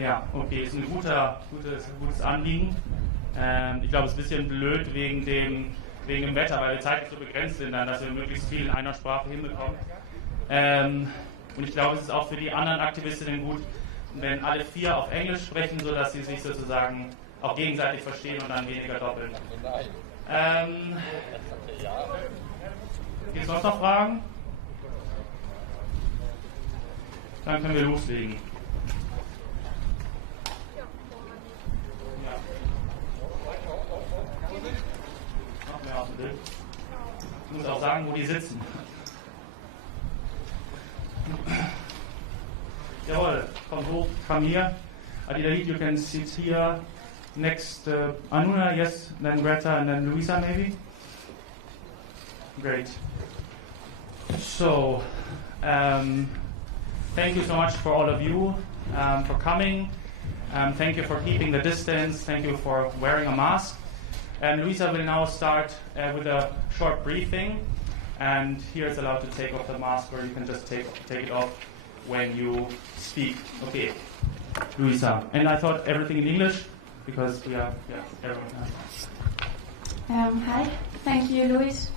Ja, okay, ist ein gutes Anliegen. Ich glaube, es ist ein bisschen blöd wegen dem Wetter, weil wir zeitlich so begrenzt sind, dann, dass wir möglichst viel in einer Sprache hinbekommen. Und ich glaube, es ist auch für die anderen Aktivistinnen gut, wenn alle 4 auf Englisch sprechen, sodass sie sich sozusagen auch gegenseitig verstehen und dann weniger doppeln. Gibt es sonst noch Fragen? Dann können wir loslegen. Noch mehr auf dem Bild. Ich muss auch sagen, wo die sitzen. Jawohl, kommt hoch, come here. Adélaïde, you can sit here. Next, Anuna, yes, then Greta, and then Luisa, maybe? Great. So, thank you so much for all of you for coming. Thank you for keeping the distance. Thank you for wearing a mask. Luisa will now start with a short briefing. And here it's allowed to take off the mask, or you can just take it off when you speak. Okay, Luisa. And I thought everything in English, because we are, everyone has. Hi, thank you, Luis.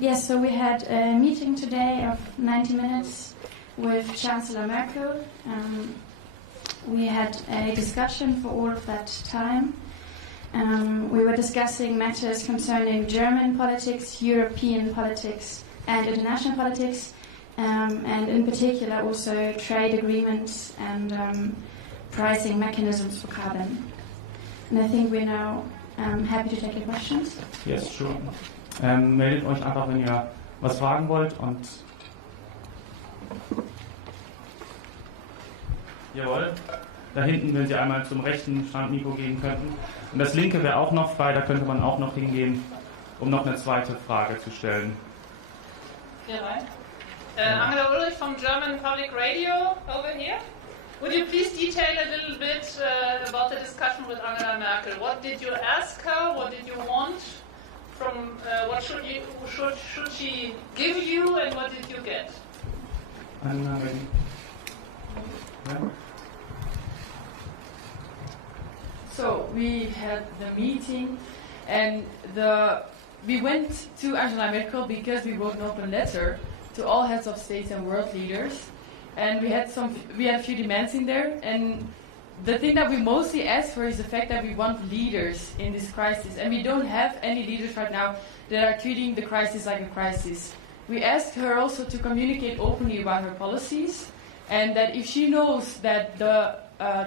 Yes, so we had a meeting today of 90 minutes with Chancellor Merkel. We had a discussion for all of that time. We were discussing matters concerning German politics, European politics, and international politics, and in particular also trade agreements and pricing mechanisms for carbon. And I think we're now happy to take your questions. Yes, sure. Meldet euch einfach, wenn ihr was fragen wollt, und jawohl, da hinten, wenn Sie einmal zum rechten Standmikro gehen könnten. Und das linke wäre auch noch frei, da könnte man auch noch hingehen, um noch eine zweite Frage zu stellen. Hier rein. Angela Ulrich from German Public Radio over here. Would you please detail a little bit about the discussion with Angela Merkel? What did you ask her? What did you want? From what should she give you, and what did you get? Anna, yeah. So we had the meeting, and we went to Angela Merkel because we wrote an open letter to all heads of state and world leaders, and we had a few demands in there. And the thing that we mostly asked for is the fact that we want leaders in this crisis, and we don't have any leaders right now that are treating the crisis like a crisis. We asked her also to communicate openly about her policies, and that if she knows that the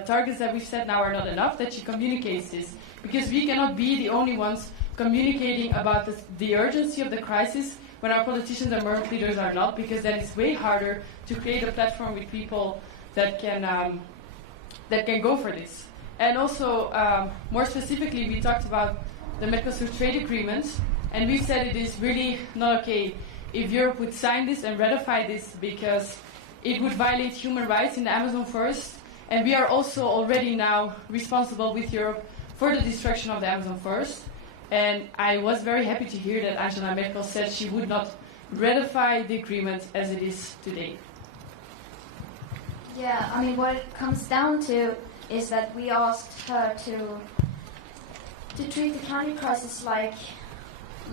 targets that we've set now are not enough, that she communicates this, because we cannot be the only ones communicating about the urgency of the crisis when our politicians and world leaders are not, because then it's way harder to create a platform with people that can go for this. And also, more specifically, we talked about the Mercosur trade agreements, and we said it is really not okay if Europe would sign this and ratify this, because it would violate human rights in the Amazon forest, and we are also already now responsible with Europe for the destruction of the Amazon forest. And I was very happy to hear that Angela Merkel said she would not ratify the agreement as it is today. Yeah, I mean, what it comes down to is that we asked her to treat the climate crisis like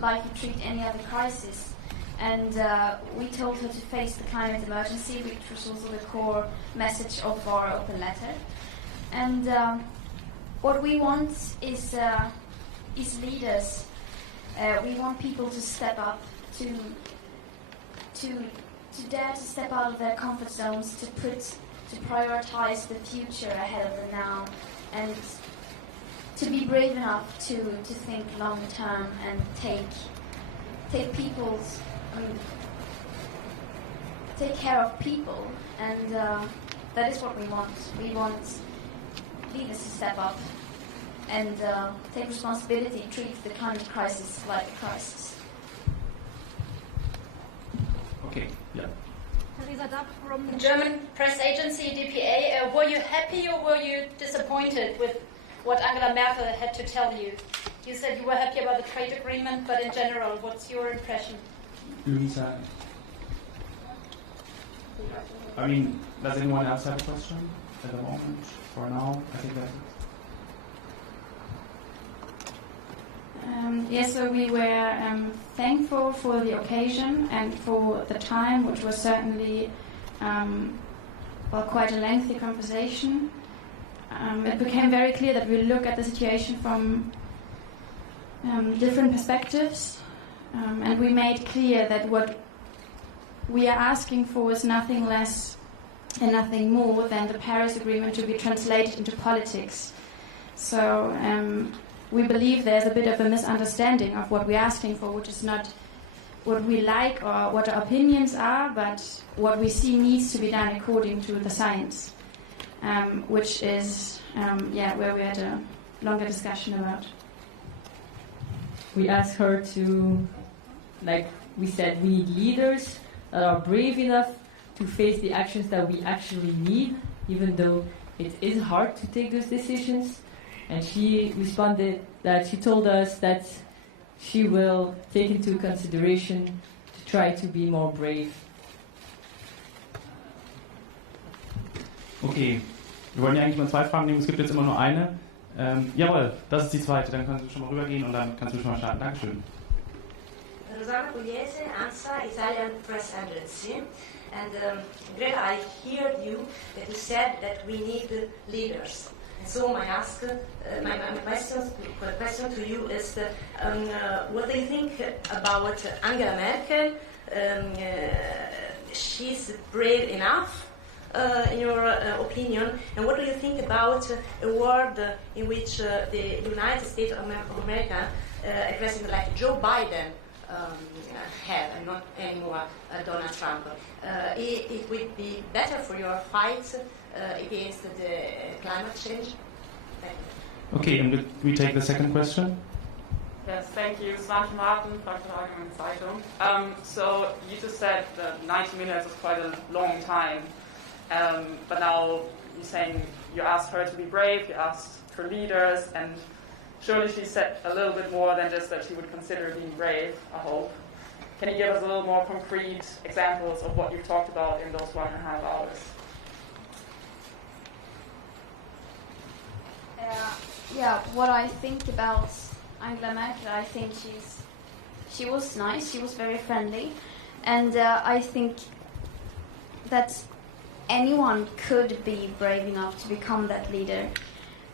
you treat any other crisis. And we told her to face the climate emergency, which was also the core message of our open letter. And what we want is leaders. We want people to step up, to dare to step out of their comfort zones, to prioritize the future ahead of the now, and to be brave enough to think long term and take people's. Take care of people, and that is what we want. We want leaders to step up and take responsibility, treat the climate crisis like a crisis. Okay, yeah. From the German press agency dpa, were you happy or were you disappointed with what Angela Merkel had to tell you? You said you were happy about the trade agreement, but in general, what's your impression? Luisa. I mean, does anyone else have a question? at the moment. For now, I think that's it. Yes, so we were thankful for the occasion and for the time, which was certainly quite a lengthy conversation. It became very clear that we look at the situation from different perspectives, and we made clear that what we are asking for is nothing less and nothing more than the Paris Agreement to be translated into politics. So we believe there's a bit of a misunderstanding of what we're asking for, which is not what we like or what our opinions are, but what we see needs to be done according to the science, which is where we had a longer discussion about. We asked her to, like we said, we need leaders that are brave enough to face the actions that we actually need, even though it is hard to take those decisions. And she responded that she told us that she will take into consideration to try to be more brave. Okay, wir wollen ja eigentlich nur 2 Fragen nehmen, es gibt jetzt immer nur eine. Jawohl, das ist die zweite, dann kannst du schon mal rübergehen und dann kannst du schon mal starten. Dankeschön. Rosanna Pugliese, ANSA, Italian Press Agency. And Greta, I heard you that you said that we need leaders. So my question to you is, what do you think about Angela Merkel? She's brave enough, in your opinion, and what do you think about a world in which the United States of America, a president like Joe Biden, have, and not anymore Donald Trump? It would be better for your fight against the climate change? Thank you. Okay, and we take the second question. Yes, thank you. Svante Martin, Frankfurt Zeitung. So you just said that 90 minutes is quite a long time, but now you're saying you asked her to be brave, you asked for leaders, and surely she said a little bit more than just that she would consider being brave, I hope. Can you give us a little more concrete examples of what you've talked about in those 1.5 hours? What I think about Angela Merkel, I think she was nice, she was very friendly, and I think that anyone could be brave enough to become that leader,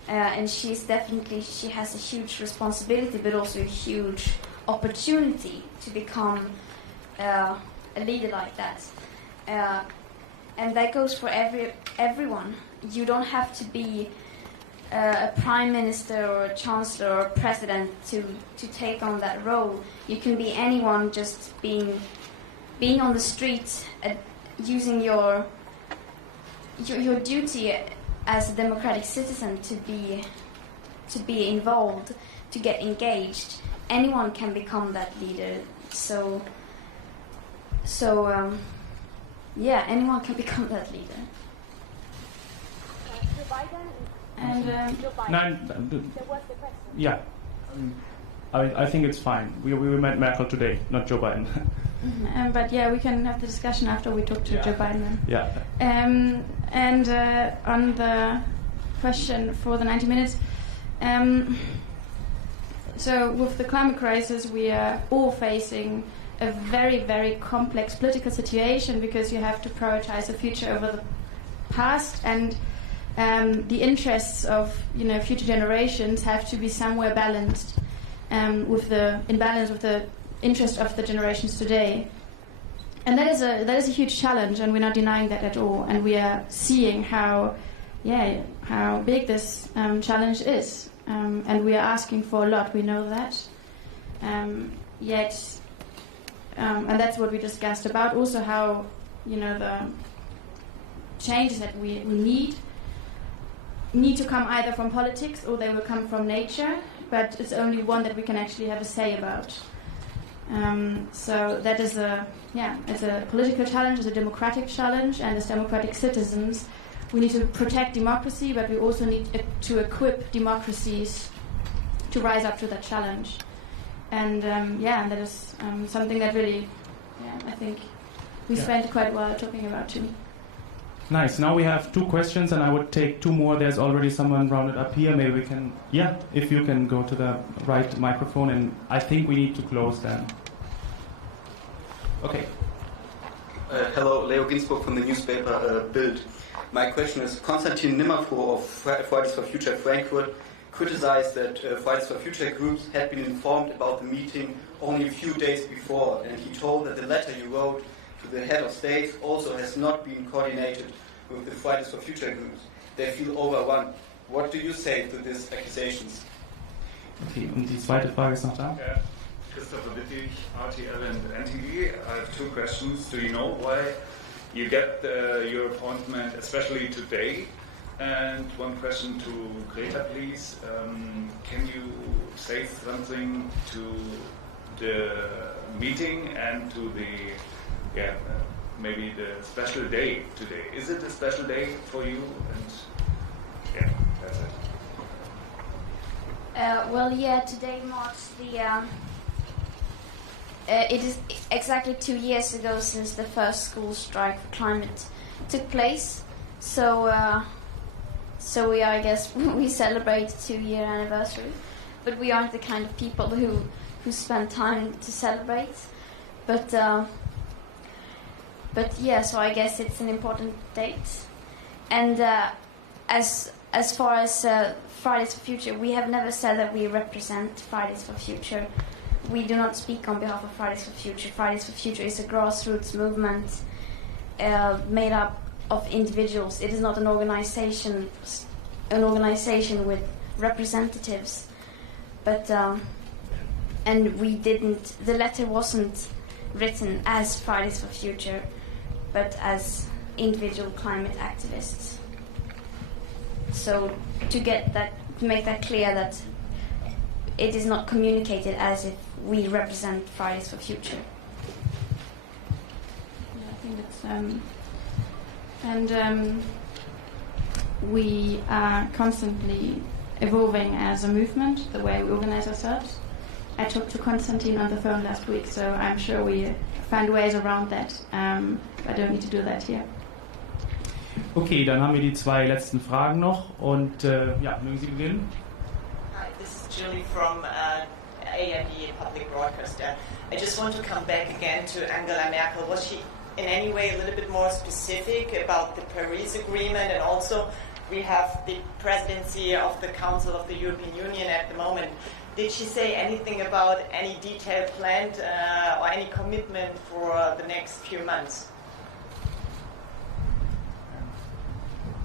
and she has a huge responsibility, but also a huge opportunity to become a leader like that, and that goes for everyone. You don't have to be a prime minister or a chancellor or a president to take on that role. You can be anyone, just being on the street, using your duty as a democratic citizen to be involved, to get engaged. Anyone can become that leader. So anyone can become that leader. And Nein, yeah, I think it's fine. We met Merkel today, not Joe Biden. But yeah, we can have the discussion after we talk to Joe Biden. Yeah. And on the question for the 90 minutes, so with the climate crisis, we are all facing a very, very complex political situation, because you have to prioritize the future over the past, and the interests of future generations have to be somewhere balanced in balance with the interest of the generations today, and that is a huge challenge, and we're not denying that at all, and we are seeing how big this challenge is, and we are asking for a lot. We know that, and that's what we discussed about. Also, how the changes that we need to come either from politics or they will come from nature, but it's only one that we can actually have a say about. So that is it's a political challenge, it's a democratic challenge, and as democratic citizens, we need to protect democracy, but we also need to equip democracies to rise up to that challenge. And that is something that really, I think we spent quite a while talking about too. Nice. Now we have 2 questions, and I would take 2 more. There's already someone rounded up here. Maybe we can, if you can go to the right microphone, and I think we need to close then. Okay. Hello, Leo Ginsburg from the newspaper Bild. My question is, Konstantin Nimmerfuhr of Fridays for Future Frankfurt criticized that Fridays for Future groups had been informed about the meeting only a few days before, and he told that the letter you wrote to the head of states also has not been coordinated with the Fridays for Future groups. They feel overrun. What do you say to these accusations? Okay, und die zweite Frage ist noch da. Christopher Wittig, RTL and NTV. I have 2 questions. Do you know why you get your appointment, especially today? And 1 question to Greta, please. Can you say something to the meeting and to the, maybe the special day today? Is it a special day for you? And that's it. Today marks the. It is exactly 2 years ago since the first school strike for climate took place. So we are, I guess, we celebrate 2-year anniversary, but we aren't the kind of people who spend time to celebrate. But so I guess it's an important date. And as far as Fridays for Future, we have never said that we represent Fridays for Future. We do not speak on behalf of Fridays for Future. Fridays for Future is a grassroots movement made up of individuals. It is not an organization with representatives. But and we didn't. The letter wasn't written as Fridays for Future, but as individual climate activists. So to make that clear, that it is not communicated as if we represent Fridays for Future. I think it's we are constantly evolving as a movement, the way we organize ourselves. I talked to Konstantin on the phone last week, so I'm sure we find ways around that. I don't need to do that here. Okay, dann haben wir die 2 letzten Fragen noch und mögen Sie beginnen? Hi, this is Julie from ARD, Public Broadcaster. I just want to come back again to Angela Merkel. Was she in any way a little bit more specific about the Paris Agreement? And also, we have the presidency of the Council of the European Union at the moment. Did she say anything about any detailed plan or any commitment for the next few months?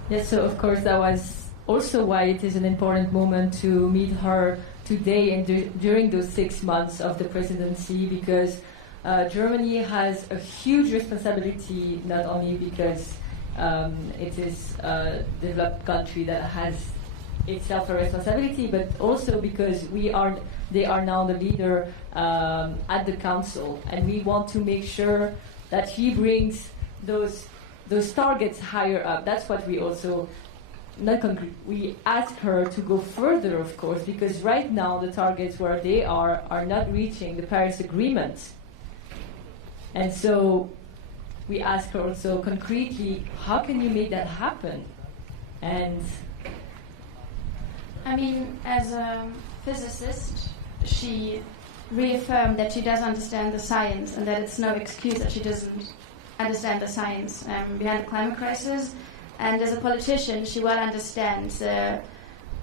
Yes, so of course that was also why it is an important moment to meet her today and during those 6 months of the presidency, because Germany has a huge responsibility, not only because it is a developed country that has itself a responsibility, but also because they are now the leader at the council, and we want to make sure that he brings those targets higher up. That's what we also we ask her to go further, of course, because right now the targets where they are not reaching the Paris Agreement. And so we ask her also concretely, how can you make that happen? And I mean, as a physicist, she reaffirmed that she does understand the science and that it's no excuse that she doesn't understand the science behind the climate crisis. And as a politician, she well understands the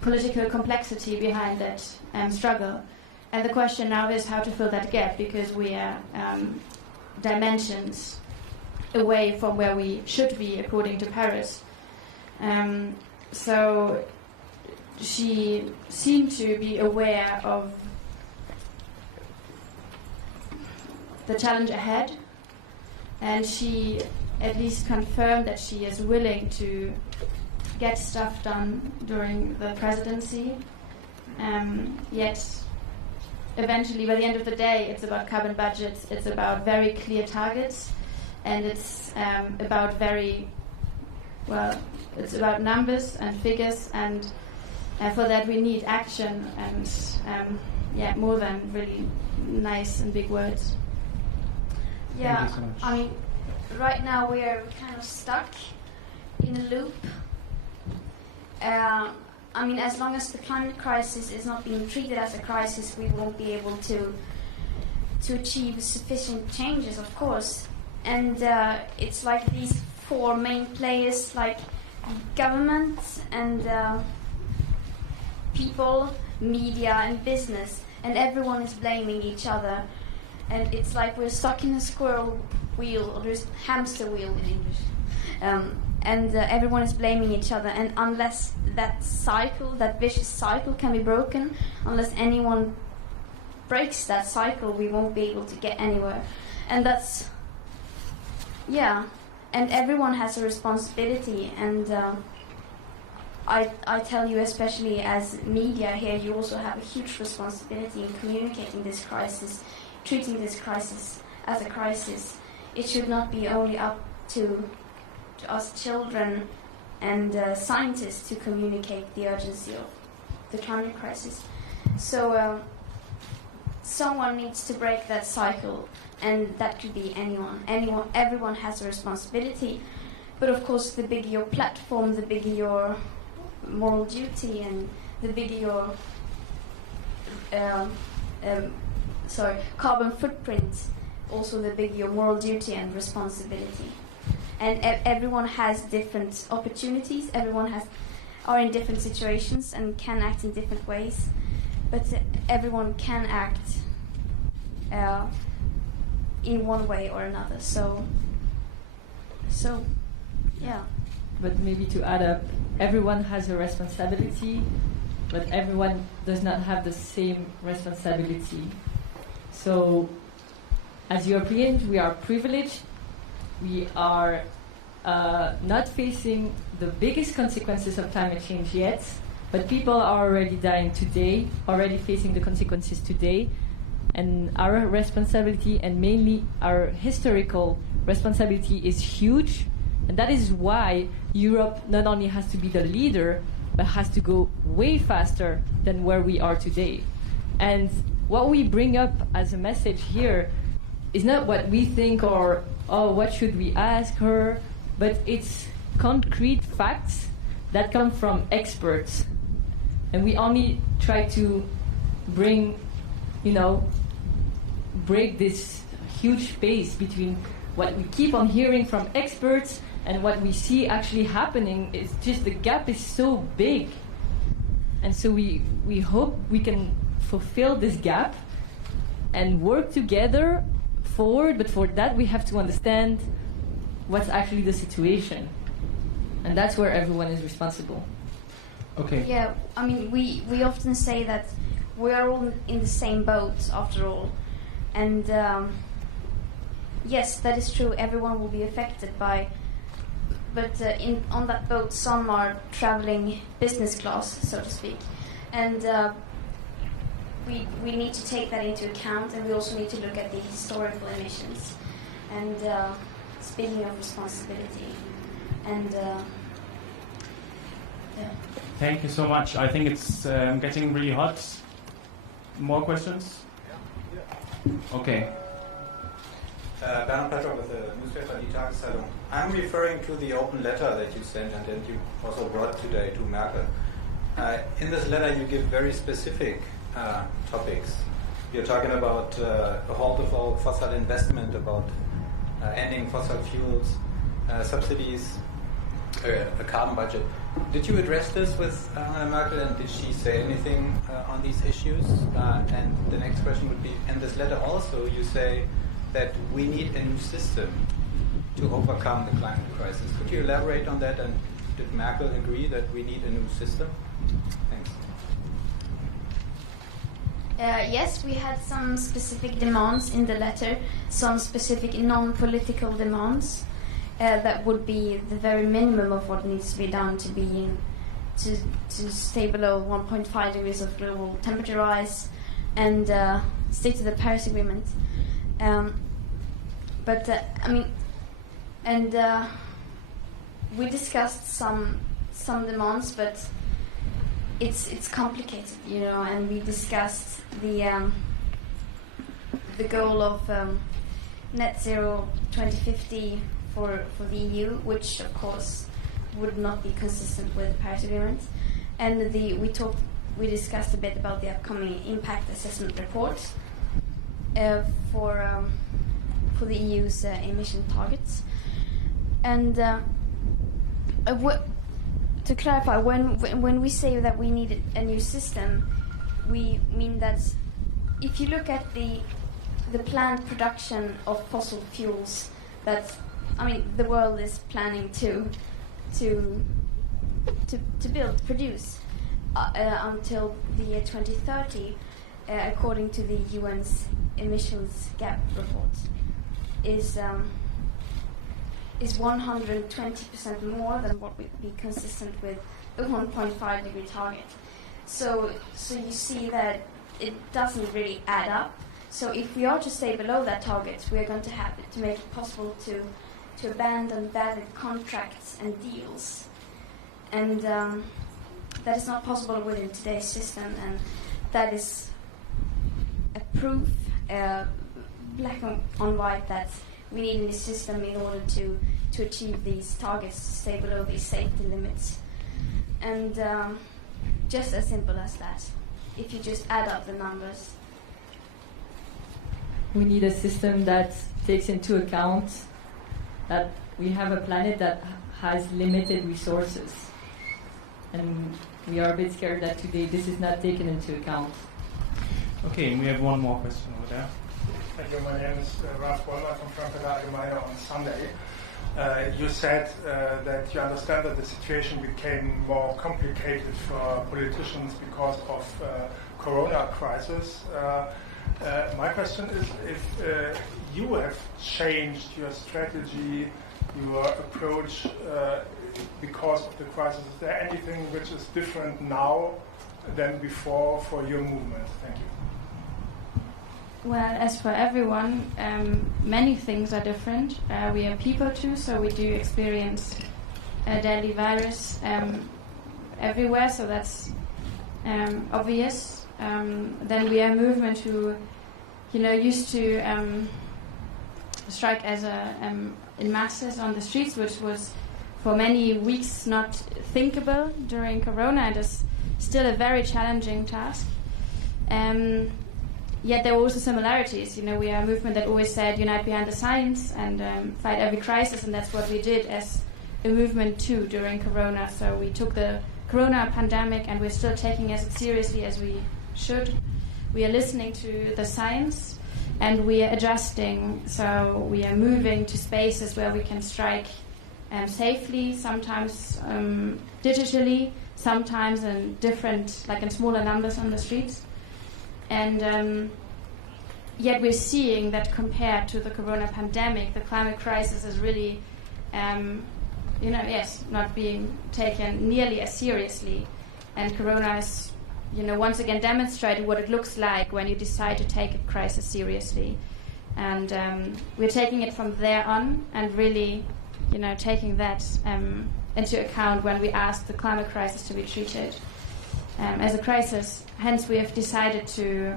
political complexity behind that struggle. And the question now is how to fill that gap, because we are dimensions away from where we should be according to Paris. So she seemed to be aware of the challenge ahead, and she at least confirmed that she is willing to get stuff done during the presidency. Yet eventually, by the end of the day, it's about carbon budgets, it's about very clear targets, and it's about it's about numbers and figures, and for that we need action and more than really nice and big words. Yeah, I mean, right now we are kind of stuck in a loop. I mean, as long as the climate crisis is not being treated as a crisis, we won't be able to achieve sufficient changes, of course. And it's like these four main players, like government and people, media and business, and everyone is blaming each other. And it's like we're stuck in a squirrel wheel, or there's hamster wheel in English. And everyone is blaming each other, and unless that cycle, that vicious cycle can be broken, unless anyone breaks that cycle, we won't be able to get anywhere. And that's, yeah, and everyone has a responsibility, and I tell you, especially as media here, you also have a huge responsibility in communicating this crisis, treating this crisis as a crisis. It should not be only up to us children and scientists to communicate the urgency of the climate crisis. So someone needs to break that cycle, and that could be anyone. Everyone has a responsibility, but of course the bigger your platform, the bigger your moral duty, and the bigger your carbon footprint, also the bigger your moral duty and responsibility. And everyone has different opportunities. Everyone are in different situations and can act in different ways. But everyone can act in one way or another. So yeah. But maybe to add up, everyone has a responsibility, but everyone does not have the same responsibility. So, as Europeans, we are privileged. We are not facing the biggest consequences of climate change yet, but people are already dying today, already facing the consequences today. And our responsibility, and mainly our historical responsibility, is huge. And that is why Europe not only has to be the leader, but has to go way faster than where we are today. And what we bring up as a message here is not what we think or, oh, what should we ask her, but it's concrete facts that come from experts. And we only try to break this huge space between what we keep on hearing from experts and what we see actually happening. It's just the gap is so big. And so we hope we can fulfill this gap and work together forward, but for that we have to understand what's actually the situation. And that's where everyone is responsible. Okay. Yeah, I mean, we often say that we are all in the same boat after all. And yes, that is true, everyone will be affected by, but on that boat some are traveling business class, so to speak. And we need to take that into account, and we also need to look at the historical emissions. And speaking of responsibility, and yeah. Thank you so much. I think it's getting really hot. More questions? Okay. Bernhard Petrov with the newspaper Die Tageszeitung. I'm referring to the open letter that you sent and that you also brought today to Merkel. In this letter you give very specific topics. You're talking about a halt of all fossil investment, about ending fossil fuels, subsidies, a carbon budget. Did you address this with Angela Merkel, and did she say anything on these issues? And the next question would be, in this letter also you say that we need a new system to overcome the climate crisis. Could you elaborate on that, and did Merkel agree that we need a new system? Thanks. Yes, we had some specific demands in the letter, some specific non-political demands. That would be the very minimum of what needs to be done to stay below 1.5 degrees of global temperature rise and stick to the Paris Agreement. We discussed some demands, but it's complicated, and we discussed the goal of net zero 2050 for the EU, which of course would not be consistent with the Paris Agreement. And we discussed a bit about the upcoming impact assessment report for the EU's emission targets. And to clarify, when we say that we need a new system, we mean that if you look at the planned production of fossil fuels that the world is planning to produce until the year 2030, according to the UN's emissions gap report, is 120% more than what would be consistent with the 1.5 degree target. So you see that it doesn't really add up. So if we are to stay below that target, we are going to have to make it possible to abandon valid contracts and deals. And that is not possible within today's system, and that is a proof, black on white, that we need a new system in order to achieve these targets, to stay below these safety limits. And just as simple as that, if you just add up the numbers. We need a system that takes into account that we have a planet that has limited resources. And we are a bit scared that today this is not taken into account. Okay, we have one more question over there. Thank you. My name is Ralph Bollmer from Frankfurt Allgemeine on Sunday. You said that you understand that the situation became more complicated for politicians because of Corona crisis. My question is if you have changed your strategy, your approach because of the crisis. Is there anything which is different now than before for your movement? Thank you. Well, as for everyone, many things are different. We are people too, so we do experience a deadly virus everywhere, so that's obvious. Then we are a movement who, used to strike as in masses on the streets, which was for many weeks not thinkable during Corona, and is still a very challenging task. Yet there were also similarities. We are a movement that always said unite behind the science and fight every crisis, and that's what we did as a movement too during Corona. So we took the Corona pandemic and we're still taking it seriously as we should. We are listening to the science and we are adjusting. So we are moving to spaces where we can strike safely, sometimes digitally, sometimes in different, like in smaller numbers on the streets. And yet we're seeing that compared to the Corona pandemic, the climate crisis is really, not being taken nearly as seriously. And Corona has, once again demonstrated what it looks like when you decide to take a crisis seriously. And we're taking it from there on and really, taking that into account when we ask the climate crisis to be treated as a crisis. Hence, we have decided to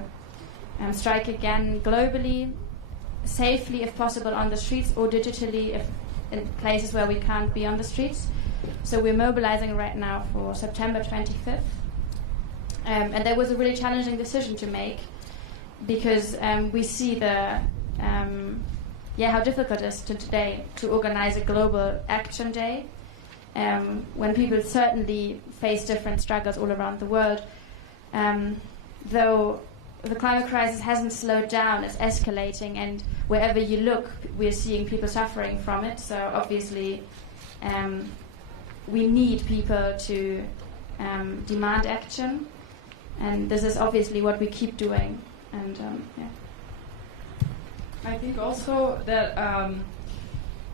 strike again globally, safely if possible on the streets, or digitally if in places where we can't be on the streets. So we're mobilizing right now for September 25th. And there was a really challenging decision to make because we see how difficult it is today to organize a global action day when people certainly face different struggles all around the world. Though the climate crisis hasn't slowed down, it's escalating, and wherever you look, we're seeing people suffering from it. So obviously, we need people to demand action, and this is obviously what we keep doing. And I think also that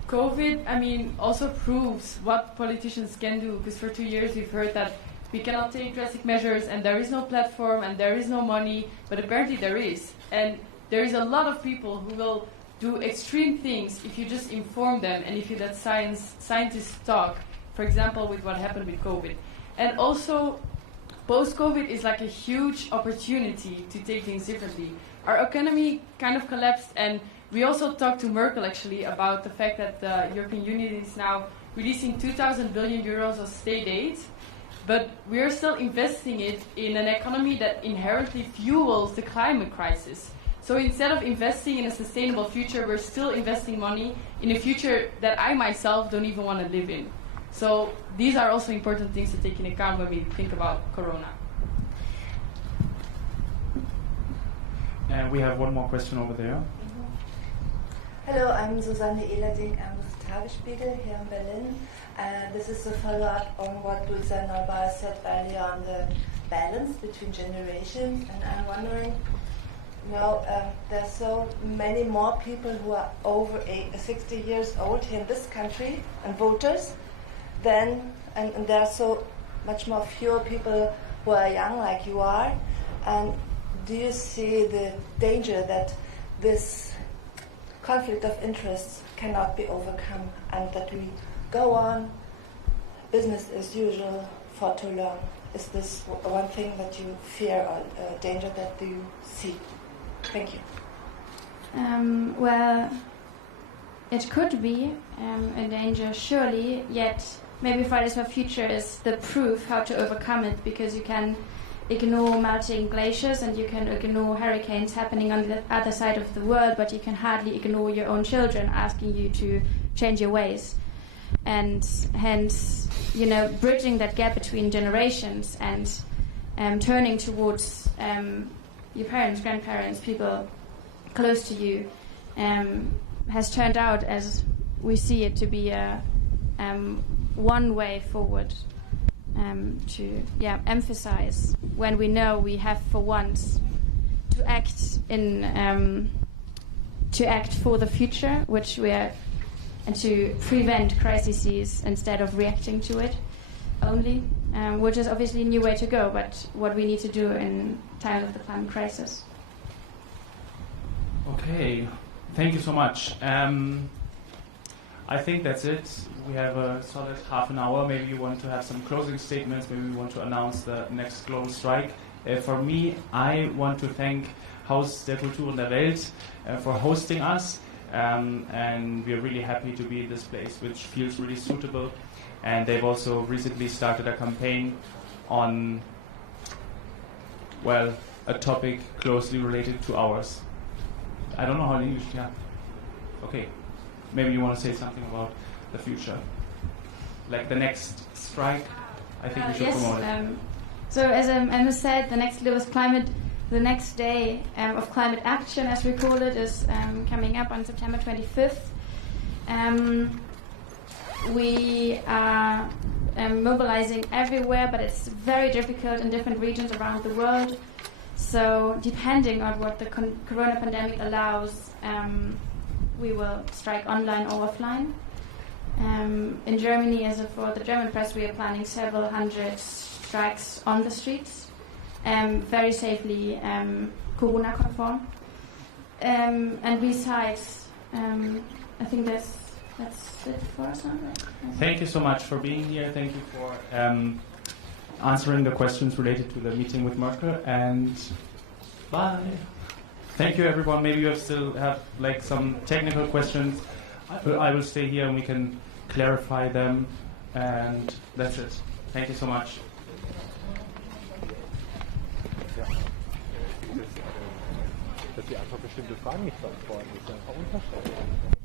COVID, also proves what politicians can do, because for 2 years we've heard that we cannot take drastic measures and there is no platform and there is no money, but apparently there is. And there is a lot of people who will do extreme things if you just inform them and if you let scientists talk, for example, with what happened with COVID. And also, post-COVID is like a huge opportunity to take things differently. Our economy kind of collapsed and we also talked to Merkel actually about the fact that the European Union is now releasing 2,000 billion euros of state aid, but we are still investing it in an economy that inherently fuels the climate crisis. So instead of investing in a sustainable future, we're still investing money in a future that I myself don't even want to live in. So these are also important things to take into account when we think about Corona. And we have one more question over there. Hello, I'm Susanne Ehlerding. I'm with Tagesspiegel here in Berlin. This is a follow-up on what Luisa Neubauer said earlier on the balance between generations. And I'm wondering, there's so many more people who are over 60 years old here in this country and voters, and there are so much more fewer people who are young like you are. And do you see the danger that this conflict of interests cannot be overcome and that we go on business as usual for too long? Is this one thing that you fear or a danger that you see? Thank you. Well, it could be a danger, surely, yet maybe Fridays for Future is the proof how to overcome it, because you can ignore melting glaciers and you can ignore hurricanes happening on the other side of the world, but you can hardly ignore your own children asking you to change your ways. And hence, bridging that gap between generations and turning towards your parents, grandparents, people close to you, has turned out, as we see it, to be a one way forward. To emphasize when we know we have for once to act for the future, which we are, and to prevent crises instead of reacting to it only, which is obviously a new way to go, but what we need to do in times of the climate crisis. Okay, thank you so much. I think that's it. We have a solid half an hour. Maybe you want to have some closing statements. Maybe we want to announce the next global strike. For me, I want to thank Haus der Kulturen der Welt for hosting us. And we're really happy to be in this place, which feels really suitable. And they've also recently started a campaign on, a topic closely related to ours. I don't know how in English, Okay. Maybe you want to say something about the future, like the next strike. I think we should promote it. So as Emma said, the next the next day of climate action, as we call it, is coming up on September 25th. We are mobilizing everywhere, but it's very difficult in different regions around the world. So depending on what the corona pandemic allows, we will strike online or offline. In Germany, as for the German press, we are planning several hundred strikes on the streets, very safely corona-conform. And besides, I think that's it for us now. Right? Thank you so much for being here. Thank you for answering the questions related to the meeting with Merkel. And bye. Thank you, everyone. Maybe you still have some technical questions. I will stay here and we can clarify them. And that's it. Thank you so much. Dass sie einfach bestimmte Fragen nicht beantworten, das ist einfach unverständlich.